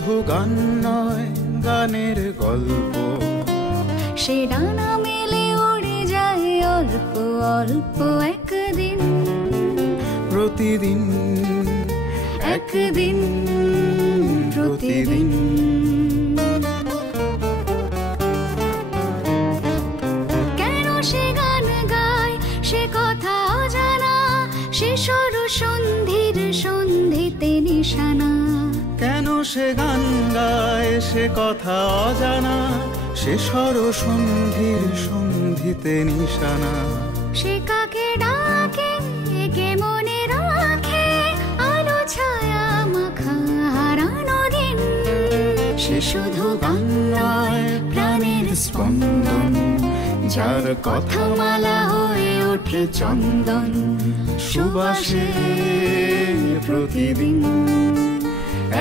শুধু গান নয়, গানের গল্প, সে ডানা মেলে উড়ে যায় অল্প অল্প একদিন, প্রতিদিন একদিন প্রতিদিন। কেন সে গান গায় সে কথা অজানা, সে সর সন্ধির সন্ধিতে নিশানা। কেন সে গান গায় সে কথা অজানা, সে স্বর সন্ধির সন্ধিতে নিশানা। সে কাকে ডাকে কে মনে রাখে, আলো ছায়া মাখা হারানো দিন। সে শুধু গান নয়, প্রাণের স্পন্দন, যার কথা মালা হয়ে ওঠে চন্দন সুবাসে প্রতিদিন,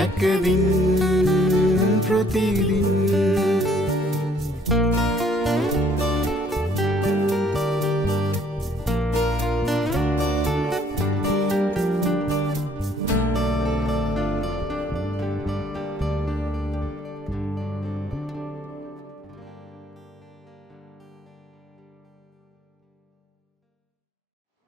একদিন প্রতিদিন।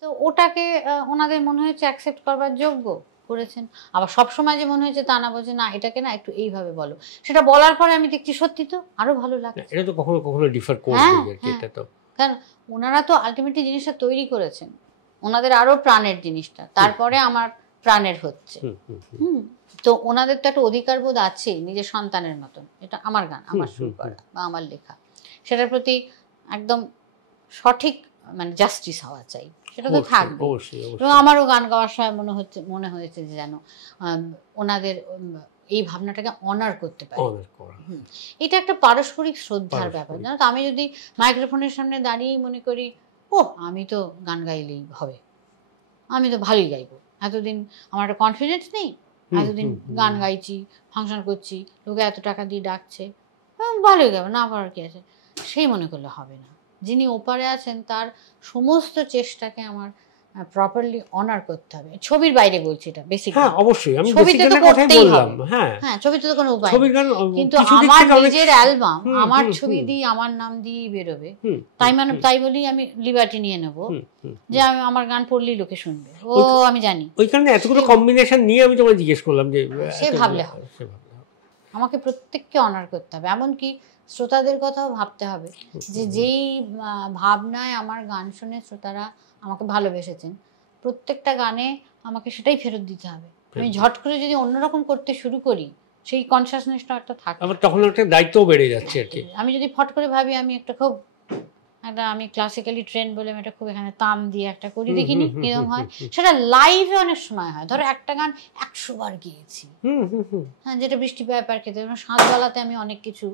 তো ওটাকে ওনাদের মনে হয়েছে অ্যাকসেপ্ট করবার যোগ্য করেছেন। আবার সবসময় যে মনে হয়েছে তা না, বলছে না এটাকে না একটু এইভাবে বলো। সেটা বলার পরে আমি দেখছি সত্যি তো আরো ভালো লাগছে। এটা তো কখনো কখনো ডিফার করবে, এটা তো কারণ ওনারা তো আলটিমেটলি জিনিসটা তৈরি করেছেন, ওনাদের আরো প্রাণের জিনিসটা, তারপরে আমার প্রাণের হচ্ছে। তো ওনাদের তো একটা অধিকার বোধ আছে নিজের সন্তানের মতন, এটা আমার গান, আমার সুর করা বা আমার লেখা, সেটার প্রতি একদম সঠিক মানে জাস্টিস হওয়া চাই, সেটা তো থাকবে। এবং আমারও গান গাওয়ার সময় মনে হয়েছে যে যেন ওনাদের এই ভাবনাটাকে অনার করতে পারি। এটা একটা পারস্পরিক শ্রদ্ধার ব্যাপার, জানো তো। আমি যদি মাইক্রোফোনের সামনে দাঁড়িয়ে মনে করি ও আমি তো গান গাইলেই হবে, আমি তো ভালোই গাইবো, এতদিন আমার একটা কনফিডেন্স নেই, এতদিন গান গাইছি, ফাংশন করছি, লোকে এত টাকা দিয়ে ডাকছে, ভালোই গাইবো, না পারার কি আছে, সেই মনে করলে হবে না। যিনি ওপারে আছেন তার সমস্ত চেষ্টাকে আমার প্রপারলি অনার করতে হবে। ছবির বাইরে বলছি এটা বেসিক। হ্যাঁ অবশ্যই, আমি ছবিতে তো করতেই হবে। হ্যাঁ ছবিতে তো কোনো উপায় নেই, কিন্তু আমার নিজের অ্যালবাম আমার ছবি দিয়ে আমার নাম দিয়েই বেরোবে, তাই বলি আমি লিবার্টি নিয়ে নেব যে আমি আমার গান পড়লেই লোকে শুনবে, ও আমি জানি। ওই কারণে এতগুলো কম্বিনেশন নিয়ে আমি তোমায় জিজ্ঞেস করলাম যে সে ভাবলে হবে, আমাকে প্রত্যেককে অনার করতে হবে, এমনকি শ্রোতাদের কথাও ভাবতে হবে যে যেই ভাবনায় আমার গান শুনে শ্রোতারা আমাকে ভালোবেসেছেন, প্রত্যেকটা গানে আমাকে সেটাই ফেরত দিতে হবে। আমি ঝট করে যদি অন্যরকম করতে শুরু করি, সেই কনসিয়াসনেসটা একটা থাকে, তখন একটা দায়িত্বও বেড়ে যাচ্ছে আর কি। আমি যদি ফট করে ভাবি আমি আমি ক্লাসিক্যালি ট্রেন বলে আমি এটা খুব এখানে তাম দিয়ে একটা করি, দেখিনি কিরকম হয়, সেটা লাইভে অনেক সময় হয়। ধরো একটা গান 100 বার গিয়েছি, হ্যাঁ, যেটা বৃষ্টি পায় পার খেতে, সাতবেলাতে আমি অনেক কিছু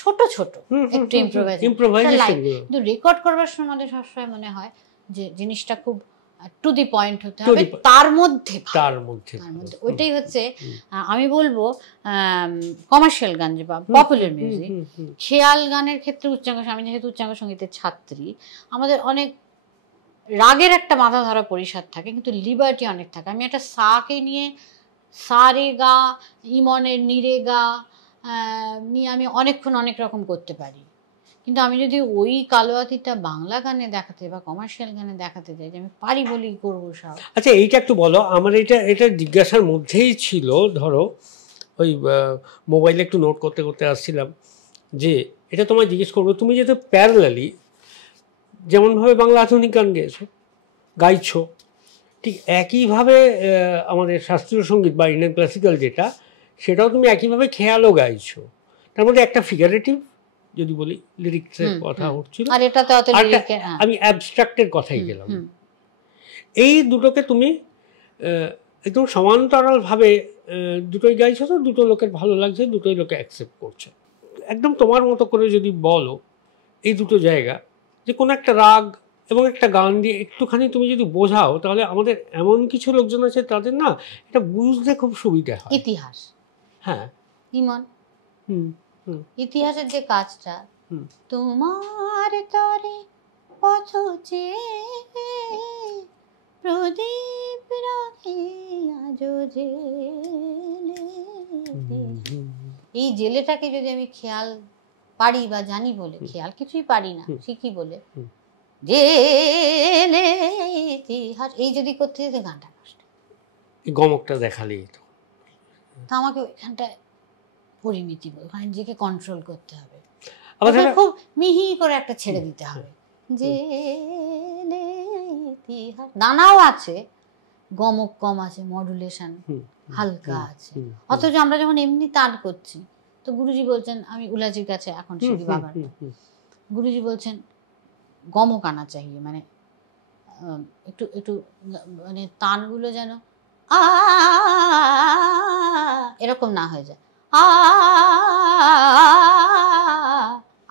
ছোট ছোট একটু ইম্প্রোভাইজেশন, কিন্তু রেকর্ড করবার সময় আমাদের সবসময় মনে হয় যে জিনিসটা খুব টু দি পয়েন্ট হতে হবে, তার মধ্যে ওইটাই হচ্ছে আমি বলবো কমার্শিয়াল গান বা পপুলার মিউজিক। খেয়াল গানের ক্ষেত্রে উচ্চাঙ্গ, আমি যেহেতু উচ্চাঙ্গ সঙ্গীতের ছাত্রী, আমাদের অনেক রাগের একটা মাথা ধরা পরিসর থাকে, কিন্তু লিবার্টি অনেক থাকে। আমি একটা সাকে নিয়ে সা রে গা, ইমনের নিরে গা নিয়ে আমি অনেকক্ষণ অনেক রকম করতে পারি, কিন্তু আমি যদি ওই কালোয়াতিটা বাংলা গানে দেখাতে বা কমার্শিয়াল গানে দেখাতে চাই যে আমি পারি বলি করবো সব। আচ্ছা, এইটা একটু বলো আমার, এটা জিজ্ঞাসার মধ্যেই ছিল। ধরো ওই মোবাইলে একটু নোট করতে করতে আসছিলাম যে এটা তোমায় জিজ্ঞেস করবো, তুমি যেহেতু প্যারালালি যেমনভাবে বাংলা আধুনিক গান গাইছো, ঠিক একইভাবে আমাদের শাস্ত্রীয় সঙ্গীত বা ইন্ডিয়ান ক্লাসিক্যাল যেটা, সেটাও তুমি একইভাবে খেয়ালও গাইছো। তার মধ্যে একটা ফিগারেটিভ যদি বলি লিরিক্সের কথা হচ্ছিল, আমি অ্যাবস্ট্রাক্টের কথাই গেলাম। এই দুটোকে তুমি একদম সমান্তরালভাবে দুটোই গাইছো, তো দুটো লোকের ভালো লাগছে, দুটোই লোকে অ্যাকসেপ্ট করছে। একদম তোমার মতো করে যদি বলো এই দুটো জায়গা, যে কোনো একটা রাগ এবং একটা গান দিয়ে একটুখানি তুমি যদি বোঝাও, তাহলে আমাদের এমন কিছু লোকজন আছে তাদের না এটা বুঝতে খুব সুবিধা হয়। ইতিহাস, হ্যাঁ, ইমন ইতিহাসের যে কাজটা, তোমার তরে পথ চেয়ে প্রদীপ রাখে আজো জেলে, এই জেলেটাকে যদি আমি খেয়াল পারি বা জানি বলে, খেয়াল কিছুই পারি না, শিখি বলে, জেলে ইতিহাস এই যদি করতে যেতে গানটা নষ্ট, এই গমকটা দেখালেই তো। তা আমাকে ওইখানটায় পরিমিতি, ওখানে নিজেকে কন্ট্রোল করতে হবে, আবার খুব মিহি করে একটা ছেড়ে দিতে হবে। জেলে ইতিহাস দানাও আছে, গমক কম আছে, মডুলেশন হালকা আছে, অথচ আমরা যখন এমনি তান করছি তো গুরুজি বলছেন, আমি উলাজির কাছে এখন শিখি বাবার, গুরুজি বলছেন গমক আনা চাহিয়ে, মানে একটু একটু মানে তানগুলো যেন এরকম না হয়ে যায়,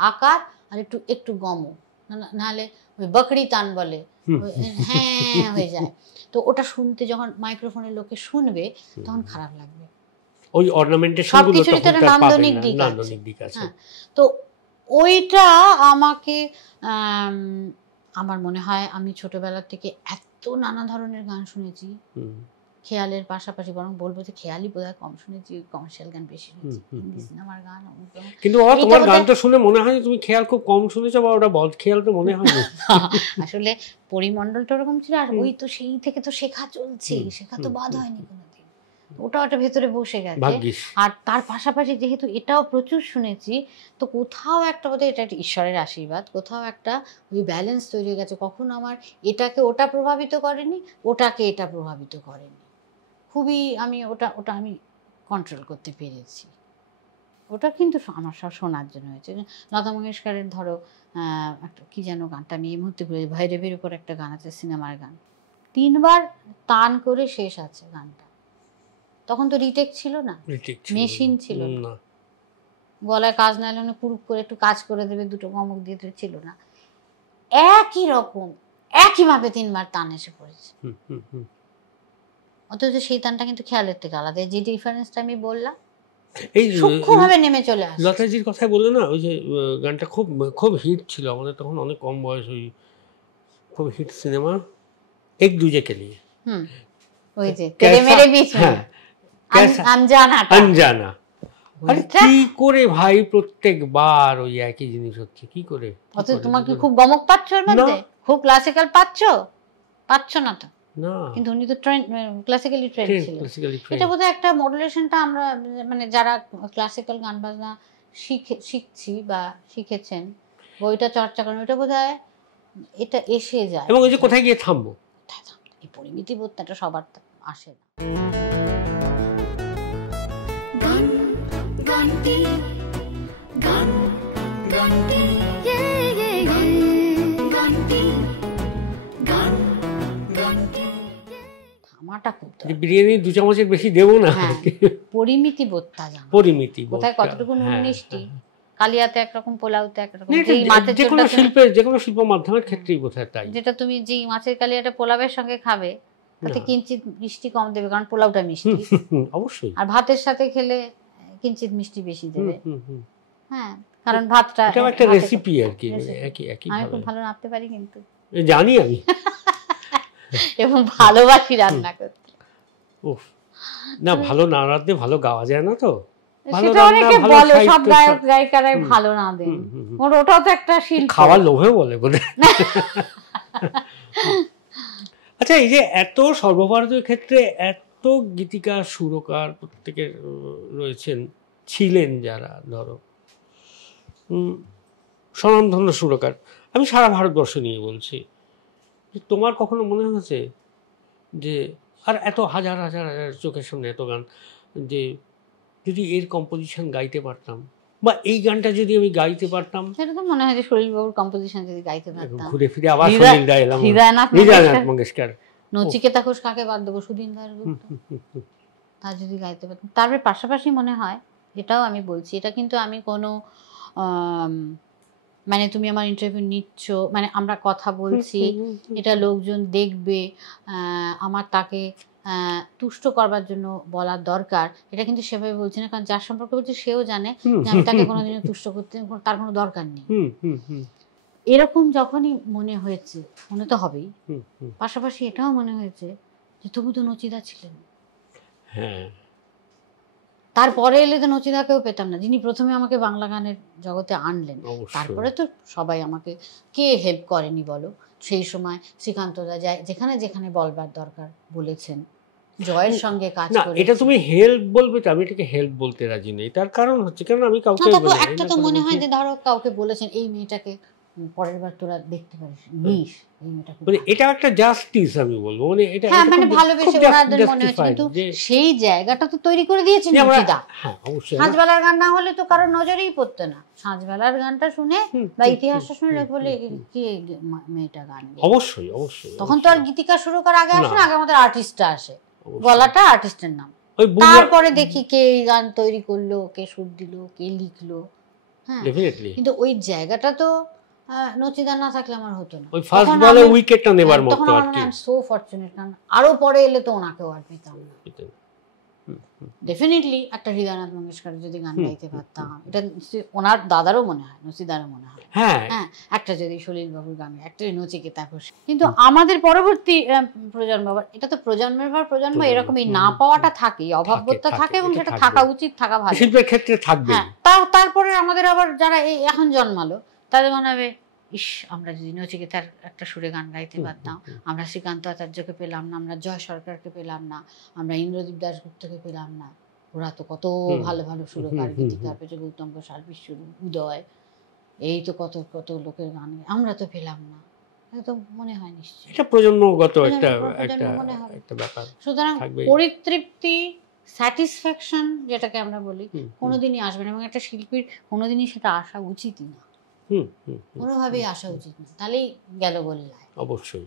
আকার আর একটু একটু গমক, নাহলে ওই বকরি তান বলে হ্যাঁ হয়ে যায়। তো ওটা শুনতে যখন মাইক্রোফোনের লোকে শুনবে তখন খারাপ লাগবে। ওই অর্নামেন্টেশন গুলো সবকিছুরই তো একটা নান্দনিক দিক আছে। তো ওইটা আমাকে আমার মনে হয় আমি ছোটবেলা থেকে এত নানা ধরনের গান শুনেছি, খেয়ালের পাশাপাশি, বরং বলবো যে খেয়ালই বোধহয় কম শুনেছি, কমার্শিয়াল গান বেশি শুনেছি, হিন্দি সিনেমার গান। কিন্তু তোমার গানটা শুনে মনে হয় তুমি খেয়াল খুব কম শুনেছো, বা ওটা বদ খেয়াল তো মনে হয় না। আসলে পরিমণ্ডলটা ওরকম ছিল, আর ওই তো সেই থেকে তো শেখা চলছে, শেখা তো বাদ হয়নি কোনোদিন, ওটা ওটা ভেতরে বসে গেছে। আর তার পাশাপাশি যেহেতু এটাও প্রচুর শুনেছি, তো কোথাও একটা বোধহয় এটা একটা ঈশ্বরের আশীর্বাদ, কোথাও একটা ওই ব্যালেন্স তৈরি হয়ে গেছে। কখনো আমার এটাকে ওটা প্রভাবিত করেনি, ওটাকে এটা প্রভাবিত করেনি, খুবই আমি ওটা ওটা আমি কন্ট্রোল করতে পেরেছি। ওটা কিন্তু আমার সব শোনার জন্য হয়েছে। লতা মঙ্গেশকরের ধরো একটা কী যেন গানটা আমি এই মুহূর্তে বলি, ভৈরবের উপর একটা গান আছে, সিনেমার গান, 3 বার তান করে শেষ আছে গানটা। তখন তো রিটেক ছিল না, মেশিন ছিল না, গলায় কাজ না হলে কুরুপ করে একটু কাজ করে দেবে, দুটো গমক দিয়ে ছিল না, একই রকম একইভাবে 3 বার তান এসে পড়েছে। অথচ সেই তানটা কিন্তু খেয়ালের থেকে আলাদা, যে ডিফারেন্সটা আমি বললাম এই সূক্ষ্মভাবে নেমে চলে আসে। লতাজির কথাই বললে না, ওই যে গানটা খুব খুব হিট ছিল আমাদের তখন, অনেক কম বয়স, ওই খুব হিট সিনেমা এক দুজে কে লিয়ে, ওই যে তেরে মেরে বিচ মে আনজানা। আরে কি করে ভাই প্রত্যেকবার ওই একই জিনিস হচ্ছে, কি করে? অথচ তোমার কি খুব গমক পাচ্ছ এর মধ্যে, খুব ক্লাসিক্যাল পাচ্ছ না তো না, কিন্তু উনি তো ক্লাসিক্যালি ট্রেন্ড ছিলেন। এটা বোধহয় একটা মডুলেশনটা আমরা মানে যারা ক্লাসিক্যাল গান বাজনা শিখছি বা শিখেছেন, বইটা চর্চা করেন, ওটা বোধহয় এটা এসে যায়। এবং এই যে কোথায় গিয়ে থামবো, এই পরিমিতি বোধটা সবার আসে না। বিরিয়ানি 2 চামচের বেশি দেবো না, পরিমিতি বোধটা জানো, পরিমিতি কোথায় কতটুকু নুন মিষ্টি, কালিয়াতে একরকম, পোলাওতে একরকম, যে কোনো শিল্পের যে কোনো শিল্প মাধ্যমের ক্ষেত্রেই বোধহয় তাই। যেটা তুমি যে মাছের কালিয়াটা পোলাওয়ের সঙ্গে খাবে তাতে কিঞ্চিত মিষ্টি কম দেবে, কারণ পোলাওটা মিষ্টি অবশ্যই, আর ভাতের সাথে খেলে কিঞ্চিত মিষ্টি বেশি দেবে। হ্যাঁ, কারণ ভাতটা এটা একটা রেসিপি আর কি, একই আমি খুব ভালো রাঁধতে পারি, কিন্তু জানি আমি, এবং ভালোবাসি রান্না করতে। উফ, না ভালো না রাঁধতে ভালো গাওয়া যায় না তো, সেটা অনেকে বলে, সব গায়ক গায়িকারাই ভালো রাঁধেন, ওটাও তো একটা শিল্প, খাওয়ার লোভে বলে বলে। আচ্ছা, এই যে এত সর্বভারতীয় ক্ষেত্রে এত গীতিকার সুরকার প্রত্যেকের রয়েছেন, ছিলেন যারা, ধরো স্বনামধন্য সুরকার, আমি সারা ভারতবর্ষ নিয়ে বলছি, তোমার কখনো মনে হয়েছে যে, আর এত হাজার হাজার হাজার চোখের সামনে এত গান, যে যদি এর কম্পোজিশন গাইতে পারতাম, বা এই গানটা যদি আমি গাইতে পারতাম? সেটা তো মনে হয় যে সলিল বাবুর কম্পোজিশন যদি গাইতে পারতাম, ঘুরে ফিরে আবার সলিল দা এলাম, হৃদয়নাথ মঙ্গেশকর, নচিকেতা ঘোষ কাকে বাদ দেবো, সুদিন দাশগুপ্ত, তা যদি গাইতে পারতাম। তারপরে পাশাপাশি মনে হয়, এটাও আমি বলছি, এটা কিন্তু আমি কোনো মানে তুমি আমার ইন্টারভিউ নিচ্ছ, মানে আমরা কথা বলছি, এটা লোকজন দেখবে, আমার তাকে তুষ্ট করবার জন্য বলার দরকার, এটা কিন্তু সেভাবে বলছি না, কারণ যার সম্পর্কে বলছি সেও জানে যে আমি তাকে কোনোদিনও তুষ্ট করতে, তার কোনো দরকার নেই। এরকম যখনই মনে হয়েছে, মনে তো হবেই, পাশাপাশি এটাও মনে হয়েছে যে তবু তো নচিদা ছিলেন। হ্যাঁ, তারপরে এলে তো নচিদাকেও পেতাম না, যিনি প্রথমে আমাকে বাংলা গানের জগতে আনলেন। অবশ্যই। তারপরে তো সবাই আমাকে কে হেল্প করেনি বলো? সেই সময় শ্রীকান্তদা যায় যেখানে যেখানে বলবার দরকার বলেছেন, জয়ের সঙ্গে কাজ না করে। এটা তুমি হেল্প বলবে তো, আমি এটাকে হেল্প বলতে রাজি নেই। তার কারণ হচ্ছে কারণ আমি কাউকে একটা তো মনে হয় যে ধরো কাউকে বলেছেন এই মেয়েটাকে পরের বার তোরা দেখতে পারিস, নিস এই মেয়েটা খুব মানে ভালো। এটা একটা জাস্টিস আমি বলবো, মানে এটা হ্যাঁ এটা মানে খুব- ভালোবেসে খুব ওনাদের মনে হচ্ছে, justified কিন্তু যে- সেই জায়গাটা তো তৈরি করে দিয়েছেন যে আমরা- নচিদা। হ্যাঁ অবশ্যই সাঁঝবেলার গান না হলে তো কারোর নজরেই পড়তো না, সাঁঝবেলার গানটা শুনে বা ইতিহাসটা শুনে লোক বলে কি মেয়েটা গান গায়। অবশ্যই অবশ্যই তখন তো আর গীতিকা শুরু করার আগে আসে না, আগে আমাদের আর্টিস্টটা আসে, অবশ্যই। গলাটা আর্টিস্টের নাম, ওই তারপরে দেখি কে এই গান তৈরি করলো, কে সুর দিল, কে লিখলো। হ্যাঁ ডেফিনেটলি কিন্তু ওই জায়গাটা তো নচিদা না থাকলে আমার হতো না। ওই ফার্স্ট তখন বলে আমি- উইকেটটা নেবার হ্যাঁ, মতো তখন আর আমার কি। মনে হয় সো ফরচুনেট, কারণ আরো পরে এলে তো ওনাকেও আর পেতাম না। ডেফিনেটলি একটা হৃদয়নাথ মঙ্গেশকর যদি গান গাইতে পারতাম, এটা ওনার দাদারও মনে হয়, নচিদারও মনে হয়। হ্যাঁ হ্যাঁ একটা যদি সলিল বাবুর গান, একটা নচিকেতা ঘোষ। কিন্তু আমাদের পরবর্তী প্রজন্ম, আবার এটা তো প্রজন্মের পর প্রজন্ম এরকম এই না পাওয়াটা থাকে, অভাববোধটা থাকে, থাকে, এবং এটা সেটা থাকবে। থাকা উচিত, থাকা ভালো। শিল্পের ক্ষেত্রে থাকবে। হ্যাঁ তারপরে আমাদের আবার যারা এই এখন জন্মালো তাদের মনে হবে ইস আমরা যদি নচিকেতার একটা সুরে গান গাইতে পারতাম, আমরা শ্রীকান্ত আচার্যকে পেলাম না, আমরা জয় সরকারকে পেলাম না, আমরা ইন্দ্রদীপ দাশগুপ্তকে পেলাম না, ওরা তো কত ভালো ভালো সুরকার, গীতিকার পেয়েছে, গৌতম ঘোষাল, বিশ্বরূপ, উদয়, এই তো কত কত লোকের গান আমরা তো পেলাম না। এটা তো মনে হয় নিশ্চয়ই এটা প্রজন্মগত একটা প্রজন্ম মনে হবে। একটা ব্যাপার। সুতরাং থাকবেই। পরিতৃপ্তি, স্যাটিসফ্যাকশন যেটাকে আমরা বলি, কোনোদিনই আসবে না, এবং একটা শিল্পীর কোনোদিনই সেটা আসা উচিতই না, হুম হুম হুম, কোনোভাবেই আসা উচিত না, তাহলেই গেল বললায়। অবশ্যই।